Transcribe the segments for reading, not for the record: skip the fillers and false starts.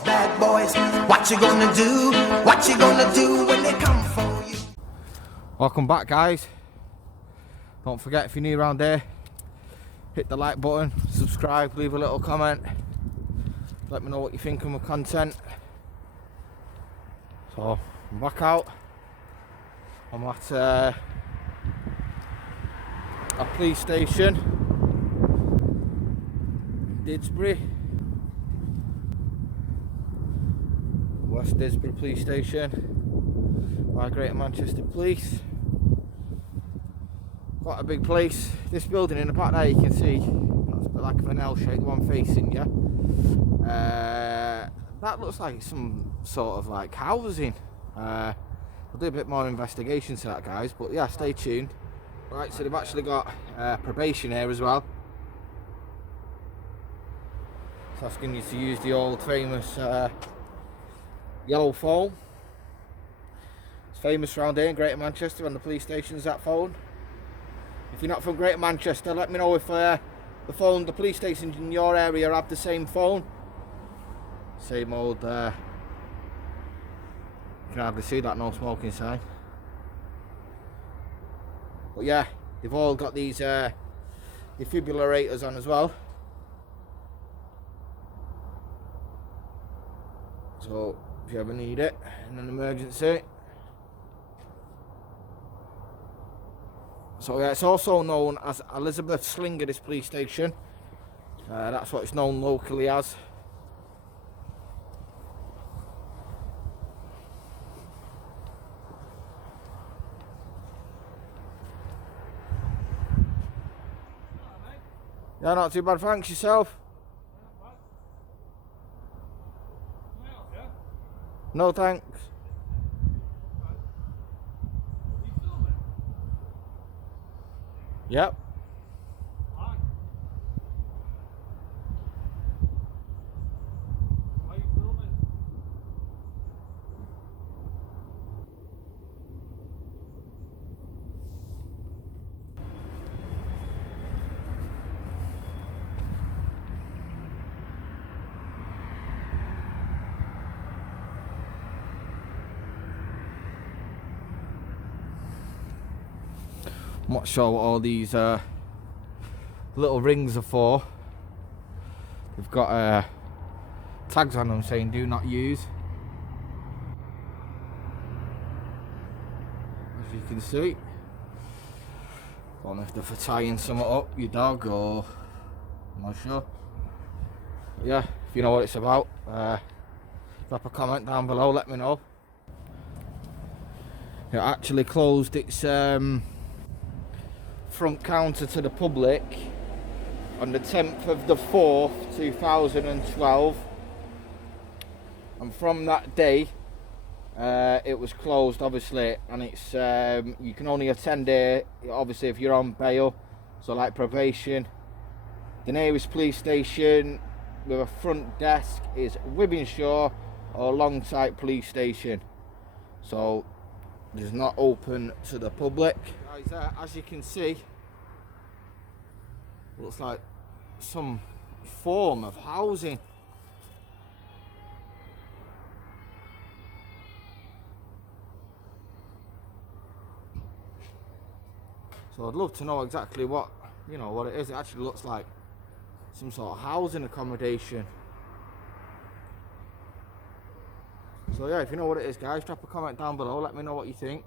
boys, bad boys. What you gonna do? What you gonna do when they come for you? Welcome back, guys. Don't forget, if you're new around here, hit the like button, subscribe, leave a little comment. Let me know what you think of my content. So, I'm back out. I'm at a police station, Didsbury, West Didsbury Police Station, by Greater Manchester Police. Quite a big place. This building in the back there, you can see, that's a bit like an L shape, the one facing you. That looks like some sort of like housing. We'll do a bit more investigation to that, guys, but yeah, stay tuned. Right, so they've actually got probation here as well. It's asking you to use the old famous yellow phone. It's famous around here in Greater Manchester, and the police station's that phone. If you're not from Greater Manchester, let me know if the police stations in your area have the same phone. Same old, you can hardly see that no smoking sign. But yeah, they've all got these defibrillators on as well. So if you ever need it in an emergency. So yeah, it's also known as Elizabeth Slinger, this police station. That's what it's known locally as. Yeah, not too bad, thanks. Yourself? No thanks. Yep. I'm not sure what all these little rings are for. They've got tags on them saying do not use. As you can see. Don't know if they're for tying something up, your dog, or I'm not sure. But yeah, if you know what it's about, drop a comment down below, let me know. It actually closed its front counter to the public on the 10th of the 4th 2012, and from that day it was closed, obviously, and it's you can only attend it obviously if you're on bail, so like probation. The nearest police station with a front desk is Wibbinshaw or Longsight Police Station, so it's not open to the public. Guys, as you can see, looks like some form of housing. So I'd love to know exactly what it is. It actually looks like some sort of housing accommodation. So yeah, if you know what it is, guys, drop a comment down below, let me know what you think.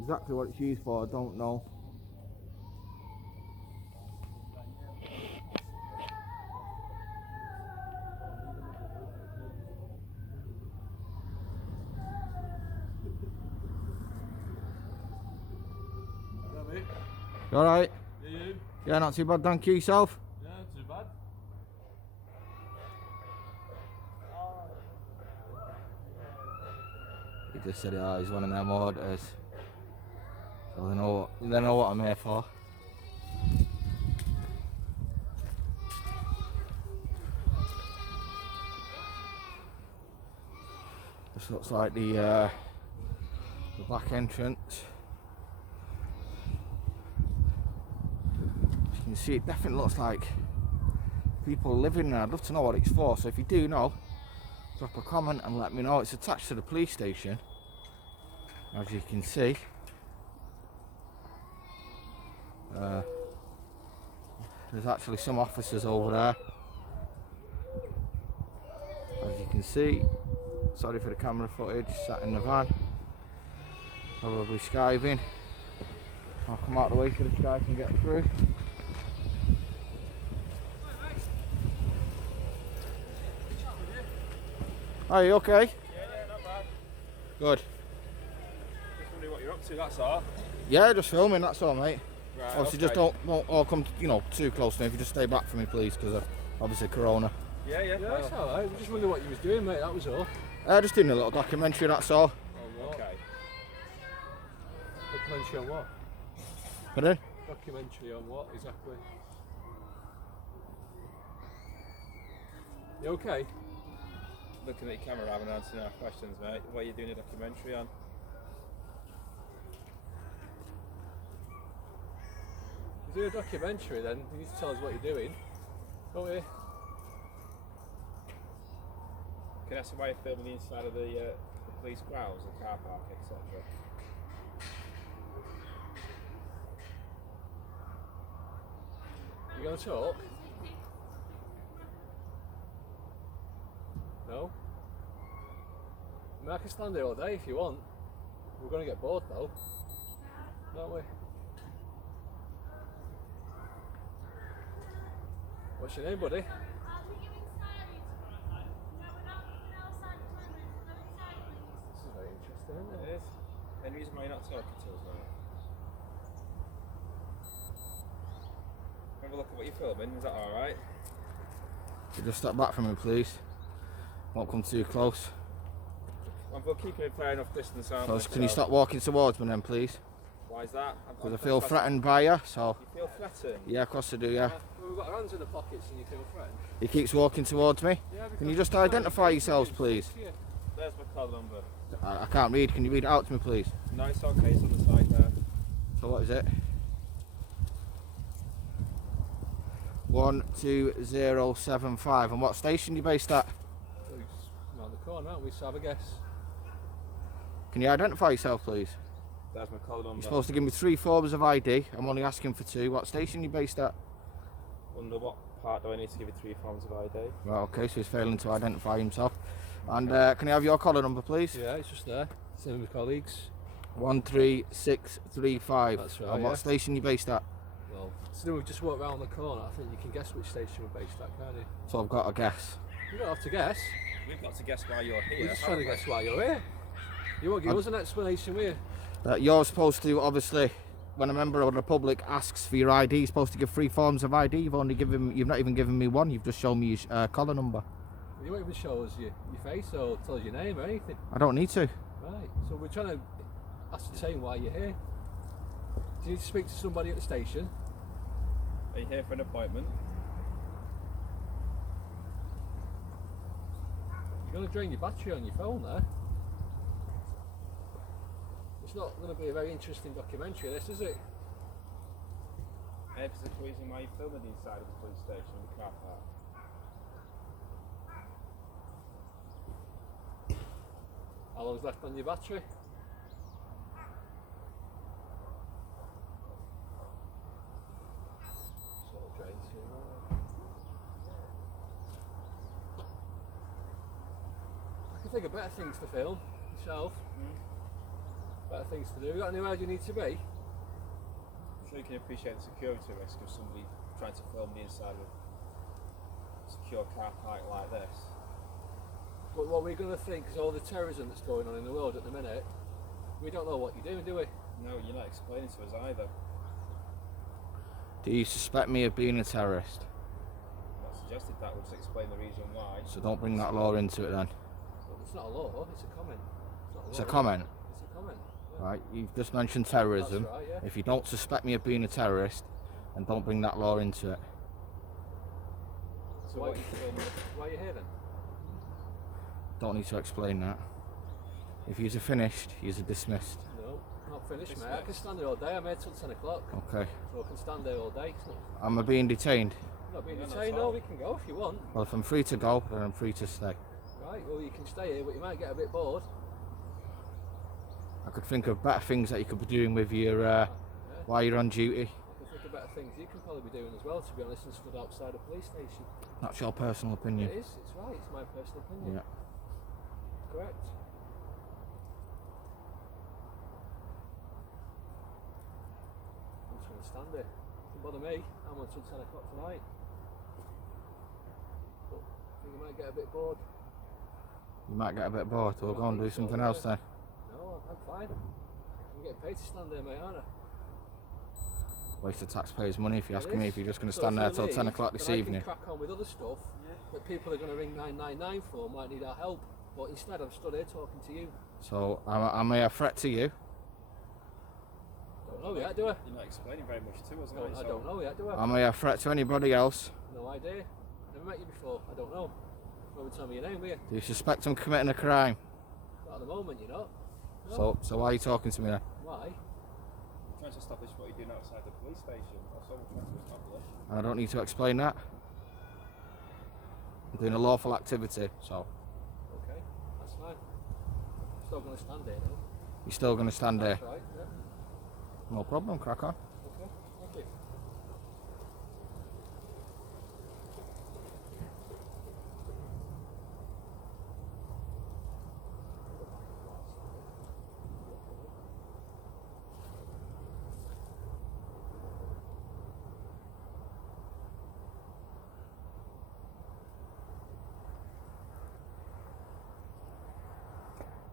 Exactly what it's used for, I don't know. You alright? Yeah, you? Yeah, not too bad, thank you. Yourself? Yeah, not too bad. He just said, oh, he's one of them orders. So they know what I'm here for. This looks like the back entrance. can see it definitely looks like people living there. I'd love to know what it's for, so if you do know, drop a comment and let me know. It's attached to the police station, as you can see. There's actually some officers over there, as you can see. Sorry for the camera footage, sat in the van, probably skiving. I'll come out the way so this guy can get through. Are you okay? Yeah, not bad. Good. Just wondering what you're up to, that's all. Yeah, just filming, that's all, mate. Right, Obviously, okay. just don't all come, too close to me. If you just stay back from me, please, because of obviously Corona. Yeah, Yeah, it's alright. We just wondered what you was doing, mate, that was all. Just doing a little documentary, that's all. On what? Okay. Documentary on what? Pardon? Documentary on what, exactly? You okay? Looking at your camera, having answering our questions, mate. What are you doing a documentary on? If you're doing a documentary then, you need to tell us what you're doing. Don't you? Can I ask you why you're filming the inside of the police grounds, the car park, etc.? You gonna talk? No? I mean, I can stand here all day if you want. We're gonna get bored though, aren't we? What's your name, buddy? This is very interesting, isn't It it? is. Any reason why you're not talking to us now? Have a look at what you're filming, is that alright? You just step back from me, please. Won't come too close. We'll keep it a fair enough distance, aren't we? Can you stop walking towards me then, please? Why is that? Because I feel threatened by you, so... You feel threatened? Yeah, of course I do, yeah. Well, we've got our hands in the pockets and you feel threatened. He keeps walking towards me. Yeah, Can you because just identify yourselves, please? Yeah. There's my call number. I can't read. Can you read it out to me, please? No, it's okay, it's on the side there. So what is it? 12075. And what station are you based at? We're just around the corner, aren't we? So have a guess. Can you identify yourself, please? There's my call number. You're supposed to give me 3 forms of ID. I'm only asking for 2. What station are you based at? Under what part do I need to give you 3 forms of ID? Right, okay, so he's failing to identify himself. And can I have your collar number, please? Yeah, it's just there. Same with colleagues. 13635. That's right, And what yeah. station are you based at? Well, so we've just walked round the corner. I think you can guess which station we're based at, can't you? So I've got a guess. You don't have to guess. We've got to guess why you're here. We're just trying to guess why you're here. You won't give us an explanation, will you? You're supposed to, obviously, when a member of the public asks for your ID, you're supposed to give 3 forms of ID. You've not even given me 1. You've just shown me your collar number. You won't even show us your face or tell us your name or anything. I don't need to. Right, so we're trying to ascertain why you're here. Do you need to speak to somebody at the station? Are you here for an appointment? You're going to drain your battery on your phone there. It's not going to be a very interesting documentary, this, is it? Any particular reason why you're filming the inside of the police station and the car park? How long's left on your battery? Sort of drains here, right? I can think of better things to film yourself. Better things to do. You got anywhere you need to be? I'm sure you can appreciate the security risk of somebody trying to film the inside of a secure car park like this. But what we're going to think is all the terrorism that's going on in the world at the minute, we don't know what you're doing, do we? No, you're not explaining to us either. Do you suspect me of being a terrorist? I've not suggested that would explain the reason why. So don't bring that law into it then. Well, it's not a law, it's a comment. It's a comment. It's a comment. Yeah. Right, you've just mentioned terrorism. That's right, yeah. If you don't suspect me of being a terrorist, then don't bring that law into it. So what are you filming? Why are you here then? Don't need to explain that. If you're finished, you're dismissed. No, not Finished, mate. I can stand there all day. I'm here till 10 o'clock. Okay. So I can stand there all day. It's not, Am I being detained? not being No, not detained. at all. No, we can go if you want. Well, if I'm free to go, then I'm free to stay. Right, well, you can stay here, but you might get a bit bored. I could think of better things that you could be doing with your while you're on duty. I can think of better things you can probably be doing as well, to be honest, and stood outside a police station. That's your personal opinion. It is, it's right, it's my personal opinion. Yeah. Correct. I'm just going to stand there. Doesn't bother me. I'm on till 10 o'clock tonight. But I think you might get a bit bored. You might get a bit bored. We'll go and do something else then. No, I'm fine. I'm getting paid to stand there, mate, aren't I? Waste of taxpayers' money if you're It asking me is. if you're just going to So stand there for till me, 10 o'clock this that evening. I can crack on with other stuff that people are going to ring 999 for, might need our help. But instead, I'm stood here talking to you. So, am I a threat to you? Don't know yet, do I? You're not explaining very much to us, I don't know yet, do I? Am I a threat to anybody else? No idea. Never met you before. I don't know. You won't tell me your name, will you? Do you suspect I'm committing a crime? Not at the moment, you know. No. So why are you talking to me then? Why? I'm trying to establish what you're doing outside the police station. That's all we're trying to establish. I don't need to explain that. I'm doing a lawful activity, so Okay, that's fine. Still going to stand there, though. you're still going to stand there. That's right, yeah. No problem, crack on. Okay, thank you.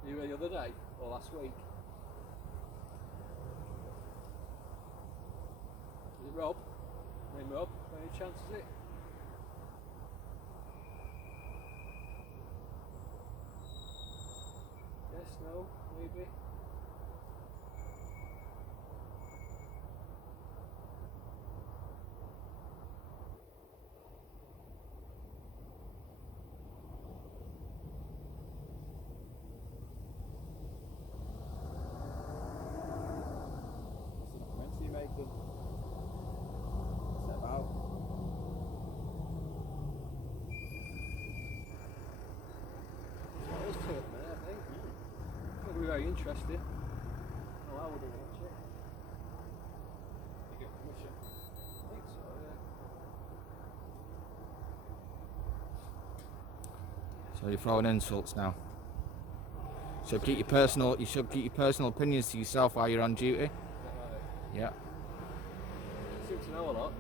You were the other day, or last week? Is it Rob? Name Rob? By any chance, is it? Yes, no, maybe? What's the documentary you're making? What's it about? What else to it, mate, I think. It'll be very interesting. Oh, I wouldn't watch it. You get permission. I think so, yeah. So you're throwing insults now. You should keep your personal opinions to yourself while you're on duty. Is that right? Yeah. You seem to know a lot.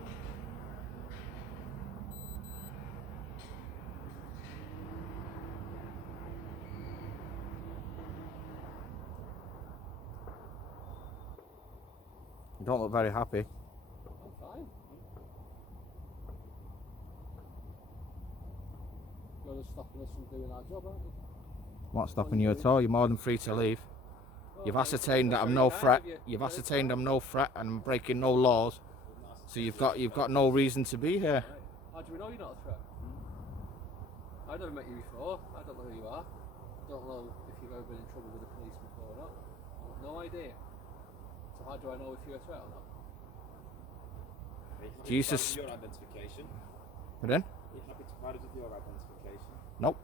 You don't look very happy. I'm fine. You're just stopping us from doing our job, aren't you? I'm not stopping you at all. You're more than free to leave. You've ascertained that I'm no threat. You've ascertained I'm no threat and I'm breaking no laws. So you've got no reason to be here. Right. How do we know you're not a threat? I've never met you before. I don't know who you are. I don't know if you've ever been in trouble with the police before or not. I've no idea. So how do I know if you're a threat or not? Do you sus- Your identification. Pardon? Are you happy to provide us with your identification? Nope.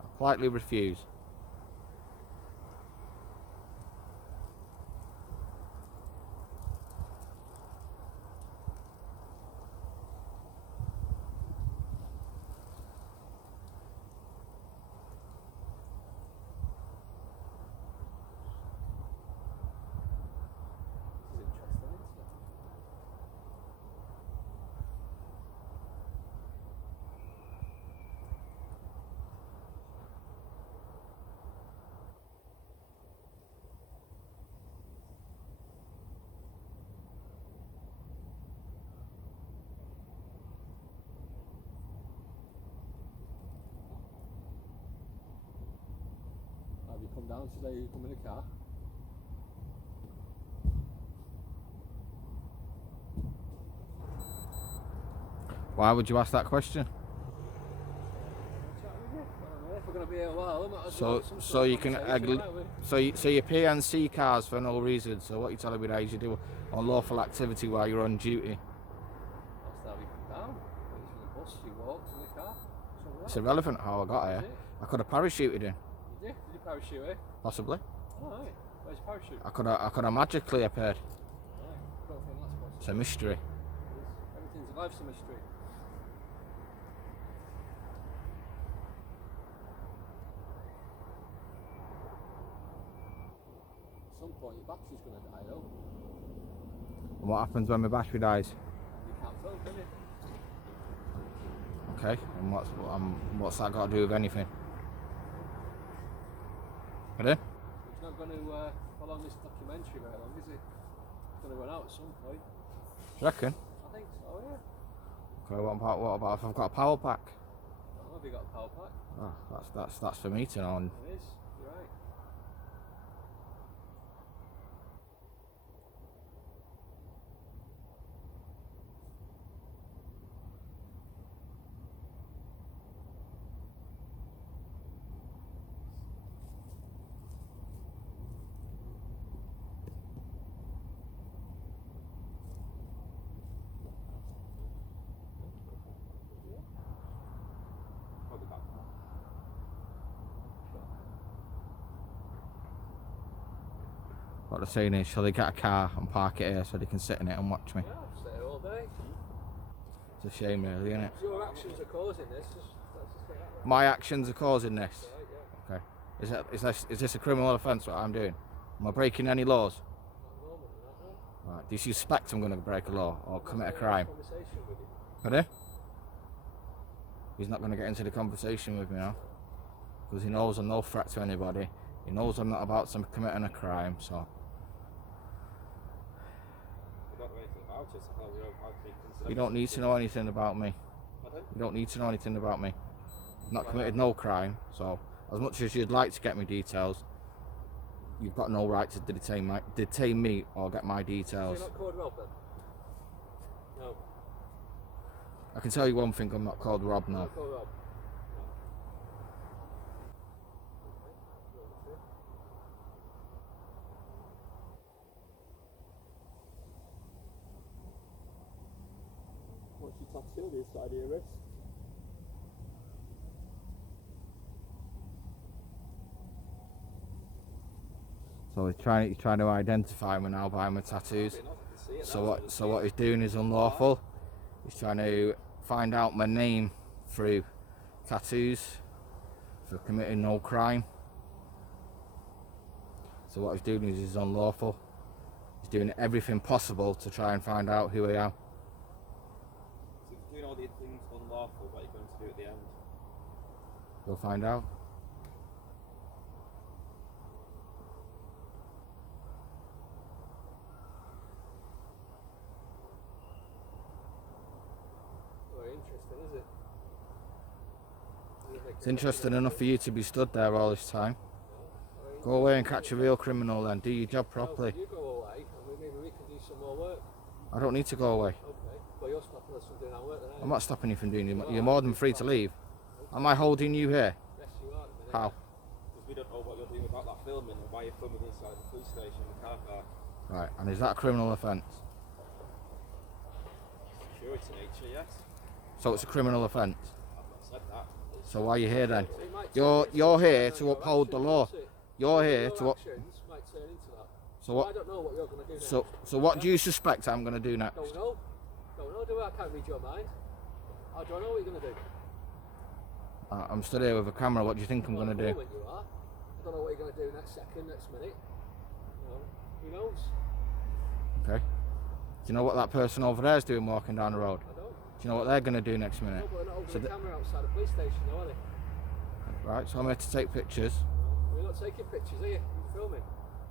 I politely refuse. This is interesting, isn't it? Have you come down today? You come in a car? Why would you ask that question? Chat with you. If we're going to be here a while. I might as So well have some so sort of you can conversation, might we? so you PNC cars for no reason. So what you're telling me now is you do unlawful activity while you're on duty. That's how we come down. It's in the bus, you walked in the car. So It's irrelevant how I got Is here. it? I could have parachuted in, You did? Did you parachute, eh? possibly. Alright. Where's your parachute? I could have magically appeared. Right. I don't think that's possible. It's a mystery. Everything's a life's a mystery. At some point, your battery's going to die, though. And what happens when my battery dies? You can't film, can you? Okay, and what's that got to do with anything? Pardon? It's not going to prolong this documentary very long, is it? It's going to run out at some point. Do you reckon? I think so, yeah. Okay, what about if I've got a power pack? I don't know if you got a power pack. Oh, that's for me to know. And It is, you're right. I'll be back. what they're saying is, shall they get a car and park it here so they can sit in it and watch me? Yeah, I'll stay here all day. It's a shame, really, isn't it? Your actions are causing this. Let's just get that right. My actions are causing this. Right, yeah. Okay. Is this a criminal offence? What I'm doing? Am I breaking any laws? Not normal, not no. Right. Do you suspect I'm going to break a law or commit a crime? Conversation with you. Pardon? He's not going to get into the conversation with me now because he knows I'm no threat to anybody. He knows I'm not about to committing a crime. So You don't know anything about it, so how can you consider you don't need to know anything about me. Pardon? You don't need to know anything about me. I've not committed no crime. So as much as you'd like to get me details, you've got no right to detain me or get my So details. you're not called Rob then? No. I can tell you one thing: I'm not called Rob You're now. not called Rob. What's your tattoo on the inside of your wrist? So he's trying to identify me now by my tattoos. So what he's doing is unlawful. He's trying to find out my name through tattoos for committing no crime. So what he's doing is unlawful. He's doing everything possible to try and find out who I am. So if you're doing all these things unlawful, what are you going to do at the end? We'll find out. Very interesting, is it? It's interesting enough for you to be stood there all this time. Go away and catch a real criminal then. Do your job properly. You go away, and maybe we can do some more work. I don't need to go away. Okay. Well, you're stopping us from doing our work then, aren't I'm you? not stopping you from doing it. You're more than free to leave. Am I holding you here? Yes, you are at the minute. How? Because we don't know what you're doing about that filming and why you're filming inside the police station in the car park. Right, and is that a criminal offence? Security nature, yes. So it's a criminal offence. I've not said that. So why are you here then? So it might You're turn you're into here that, to your uphold the actions, law. won't it? You're here Your to actions might turn into that. so I what don't know what you're going to do next. so what do you suspect I'm going to do next? Don't know. Don't know, do I? I can't read your mind. How do I know what you're going to do? I'm stood here with a camera. What do you think I'm going to do? Moment you are. I don't know what you're going to do next second, next minute. You know, who knows? Okay. Do you know what that person over there is doing walking down the road? I don't. Do you know what they're going to do next minute? No, but they're not holding So a the- camera outside the police station, though, are they? Right. So I'm here to take pictures. You're not taking pictures, are you? You're filming.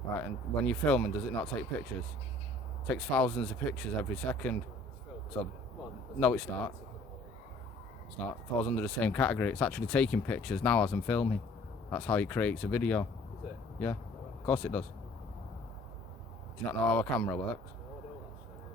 Right. And when you're filming, does it not take pictures? It takes thousands of pictures every second. It's So filming. Come on, let's no, not it's be not. pedantic about it. It's not. It falls under the same category. It's actually taking pictures now as I'm filming. That's how it creates a video. Is it? Yeah. Of course it does. Do you not know how a camera works? No, I don't actually.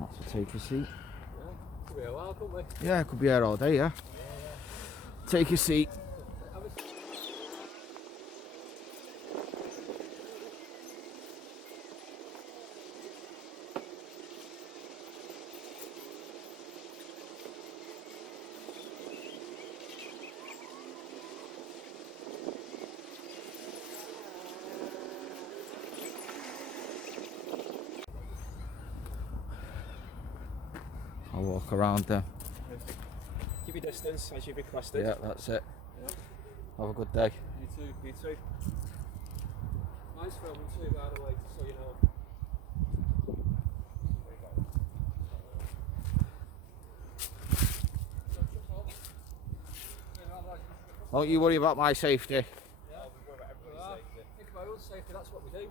That's a take a seat. Yeah, could be a while, couldn't we? Yeah, could be here all day, yeah. Take a seat. I'll walk around there. Keep your distance as you've requested. Yeah, that's it. Yeah. Have a good day. You too. You too. Nice filming too, by the way, just so you know. Don't you worry about my safety. Think about your own safety, that's what we do.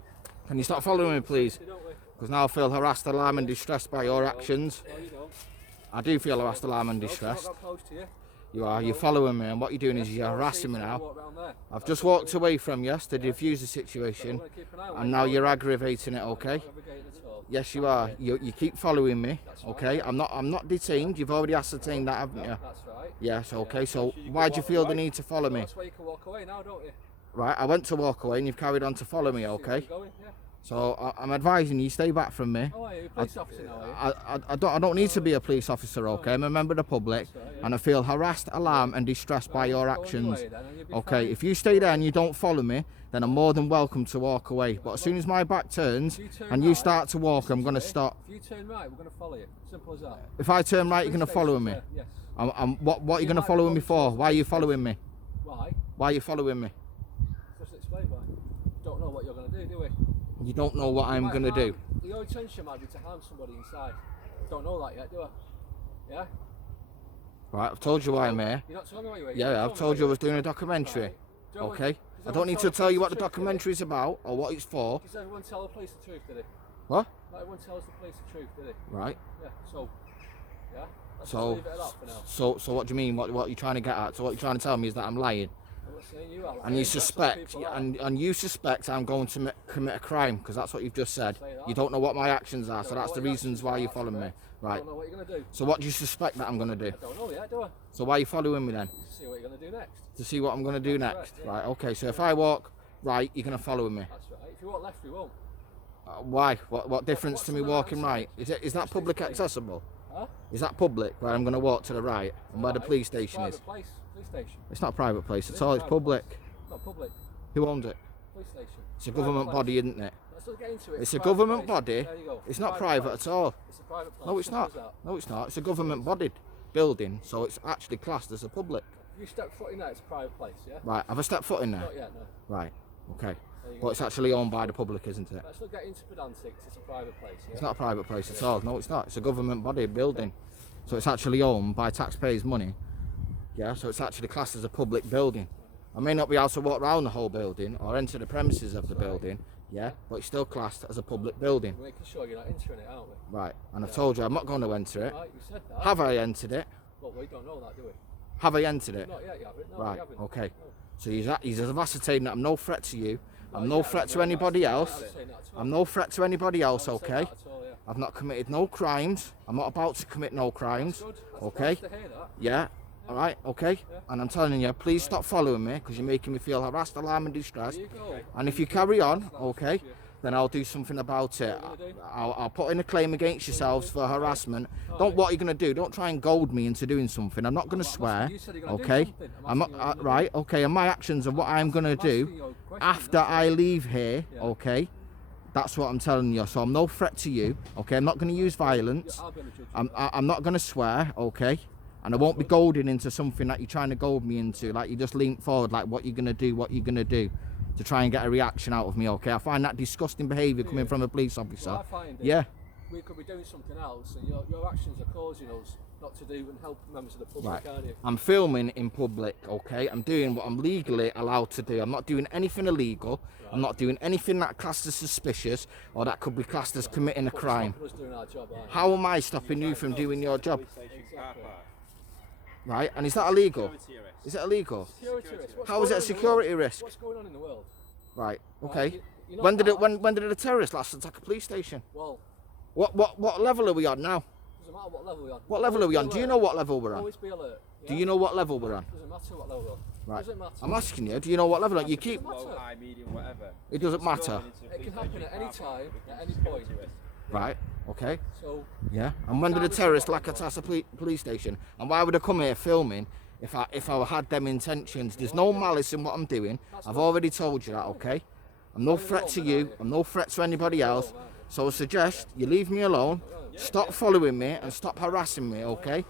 Can you stop following me, please? Don't we? Because now I feel harassed, alarmed and distressed by your actions. No, you don't. I do feel harassed, alarmed and No, 'cause I've not distressed. got close to you. You are. You're following me, and what you're doing is Yes, you're I harassing me see you now. walk round there. I've just walked away from you to defuse the So situation, I'm gonna keep an eye on and you. now you're aggravating it. I'm Okay? not navigating at all. Yes, you are. You keep following me. That's right. Okay? I'm not detained. You've already ascertained that, haven't you? That's right. Yes. Okay. So why do you feel the need to follow me? That's why you can walk away now, don't you? Right. I went to walk away, and you've carried on to follow me. See where Okay? you're going, yeah. So I'm advising you stay back from me. Oh, are you a police officer now, are you? I don't need to be a police officer, okay? I'm a member of the public, That's right, yeah. and I feel harassed, alarmed, and distressed by your Go on your actions. way then, and you'll be Okay, fine. if you stay there and you don't follow me, then I'm more than welcome to walk away. But as soon as my back turns If you turn and you right, start to walk, I'm going to Sorry, stop. If you turn right, we're going to follow you. Simple as that. If I turn right, you're going to follow me. Yes. What are you going to follow me for? Why are you following me? Why? Why are you following me? Just explain why. Don't know what you're going to do we? You don't know what I'm Might going to do. harm- Your intention might be to harm somebody inside. Don't know that yet, do I? Yeah? Right, I've told you why I'm here. You're not telling me why you're here. Yeah, I've told you I was doing a documentary. Right. Do you know Okay? when- I don't need to tell you what the documentary is about or what it's for. Does everyone tell the police the truth, did he? What? Not everyone tells the police the truth, did he? Right. Yeah, so... Yeah? Let's So, just leave it at that for now. so what do you mean? What are you trying to get at? So what you're trying to tell me is that I'm lying, I'm not saying you are. and you That's what suspect, people are. and you suspect I'm going to commit a crime because that's what you've just said. Say that. You don't know what my actions are, so Don't know that's the what your reasons actions why are, you're that's following me. correct. I Right. don't know what you're going to do. So what do you suspect that I'm going to do? I don't know yet, do I? So why are you following me then? See what you're going to do next. To see what I'm going to do That's next. correct, yeah. Right. Okay. So if I walk right, you're going to follow me. That's right. If you walk left, we won't. Why? What difference what's to me the walking matter? right? Is that public explain. accessible? Huh? Is that public where I'm going to walk to the right and where the Right, police it's a station is? private place, police station. It's not a private place It at is all. a It's private public. place. Not public. Who owns it? Police station. It's a Private government place. body, isn't it? Let's not get into it. It's a private government place. body. There you go. It's not private place. at all. It's a private place. No, it's Simple not. as that. No, it's not. It's a government bodied building, so it's actually classed as a public. If you step foot in there, it's a private place, yeah? Right, have I stepped foot in there? Not yet, no. Right, okay. There you But go. it's actually owned by the public, isn't it? Let's not get into pedantics. It's a private place, yeah? It's not a private place at all. No, it's not. It's a government bodied building. So it's actually owned by taxpayers' money. Yeah, so it's actually classed as a public building. I may not be able to walk around the whole building or enter the premises of the building, yeah, but it's still classed as a public building. We're making sure you're not entering it, aren't we? Right, and I've told you I'm not going to enter it. Right, you said that. Have I entered it? But we don't know that, do we? Have I entered it? Not yet, you haven't. No, Right, you haven't. okay. No. So he's ascertained that I'm no threat to you. I'm no yeah, threat I'm to not anybody saying else. that at all. I'm no threat to anybody else, I wouldn't say okay? that at all, yeah. I've not committed no crimes. I'm not about to commit no crimes. Good. That's Okay? nice to hear that. Yeah. Alright, okay? And I'm telling you, please stop following me because you're making me feel harassed, alarmed and distressed. There you go. And if you carry on, okay, then I'll do something about it. I'll put in a claim against yourselves for harassment. What are you going to do? Don't try and goad me into doing something. I'm not going to swear, You said you're gonna do okay? something. I'm not, asking you what you're gonna right, okay, and my actions and what I'm going to asking do you a question, after that's I leave here, Yeah. okay? That's what I'm telling you. So I'm no threat to you, okay? I'm not going to use violence. I'll be on the judge. I'm not going to swear, okay? And I won't be goading into something that you're trying to goad me into. Like you just lean forward, like what you're going to do, to try and get a reaction out of me, okay? I find that disgusting behaviour coming from a police officer. Well, I find it. Yeah. We could be doing something else, and your actions are causing us not to do and help members of the public, Right. aren't you? I'm filming in public, okay? I'm doing what I'm legally allowed to do. I'm not doing anything illegal. I'm not doing anything that classed as suspicious or that could be classed as committing a But crime. stopping us doing our job, aren't you? How am I stopping you from doing your job? Exactly. Right? And is that illegal? Security risk. Is it illegal? Security risk. What's How is going it a on in the security world? risk? What's going on in the world? Right, Right, okay. you're not When did bad. when did a terrorist last attack a police station? Well, What level are we on now? Doesn't matter what level we're on. What level are we on? Do you know what level we're on? Always be alert. Do you know what level we're on? Doesn't matter what level we're on. Right. Doesn't matter. I'm asking you, do you know what level? You keep... Low, high, medium, whatever. It doesn't matter. It can happen at any time, at any point. Right, okay. So, Yeah. And when did the terrorists like attack a police station? And why would I come here filming if I had them intentions? There's no malice in what I'm doing. I've already told you that, okay? I'm no threat to you. I'm no threat to anybody else. So I suggest you leave me alone, stop following me and stop harassing me, okay?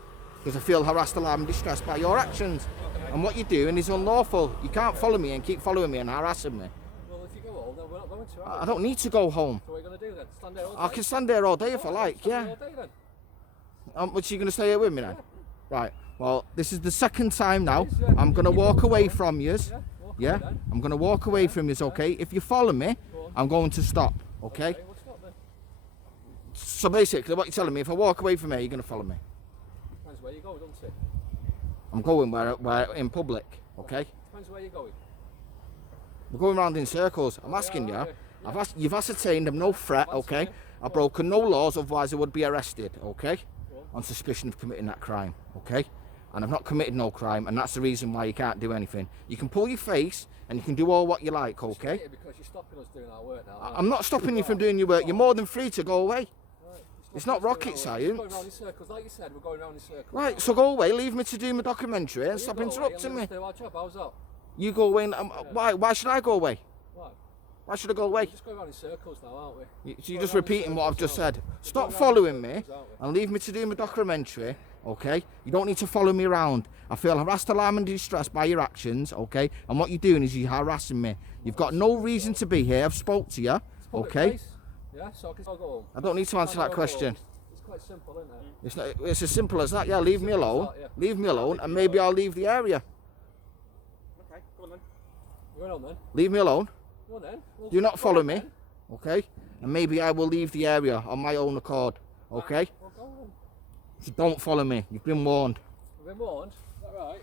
Because I feel harassed, alarmed and distressed by your actions. And what you're doing is unlawful. You can't follow me and keep following me and harassing me. well, if you go home, then we're not going to. I don't need to go home. So what are you going to do then? Stand there all day? I can stand there all day if I like, Stand yeah. there all day then. What's you going to stay here with me then? Right, well, this is the second time now. Please, yeah. I'm going to You walk walk away away. from yous. Yeah, walk Yeah, away then. I'm going to walk away from yous, okay? If you follow me, Go on. I'm going to stop, okay? Okay, what's not then? So basically, what you're telling me, if I walk away from here, you're going to follow me. Depends where you go, doesn't it? I'm going where in public, okay? Depends where you're going. We're going round in circles. I'm asking you. okay. You've ascertained I'm no threat, That's okay? fine. I've broken no laws, otherwise I would be arrested, okay? On suspicion of committing that crime, okay? And I've not committed no crime, and that's the reason why you can't do anything. You can pull your face, and you can do all what you like, okay? Because you're stopping us doing our work now. I'm not stopping you from doing your work. You're more than free to go away. It's not rocket science. We're going round in circles, like you said. We're going round in circles. Right, so go away. Leave me to do my documentary and You stop go away interrupting and me. let's do our job. How's that? You go away. And, why should I go away? Why? Why should I go away? We're just going round in circles now, aren't we? So you're just repeating what I've just said. Stop following me and leave me to do my documentary, okay? You don't need to follow me around. I feel harassed, alarmed and distressed by your actions, okay? And what you're doing is you're harassing me. You've got no reason to be here. I've spoke to you, It's public okay? place. Yeah, so I can still go home. I don't need to answer Can I that go question. home? It's quite simple, isn't it? It's as simple as that. Yeah, leave me alone. that, yeah. Leave me alone and maybe I'll leave the area. Okay, go on then. You're on then. Leave me alone. Go on then. We'll Do not go follow on me, then. okay? And maybe I will leave the area on my own accord, okay? Well, go on. So don't follow me. You've been warned. We've been warned. Is that right?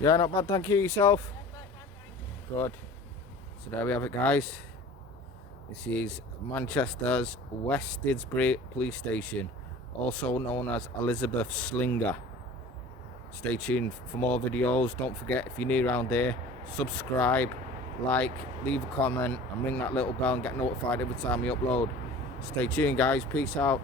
Yeah, not bad, thank you. Yourself? Good. So there we have it, guys. This is Manchester's West Didsbury Police Station, also known as Elizabeth Slinger. Stay tuned for more videos. Don't forget, if you're new around here, subscribe, like, leave a comment and ring that little bell and get notified every time we upload. Stay tuned, guys. Peace out.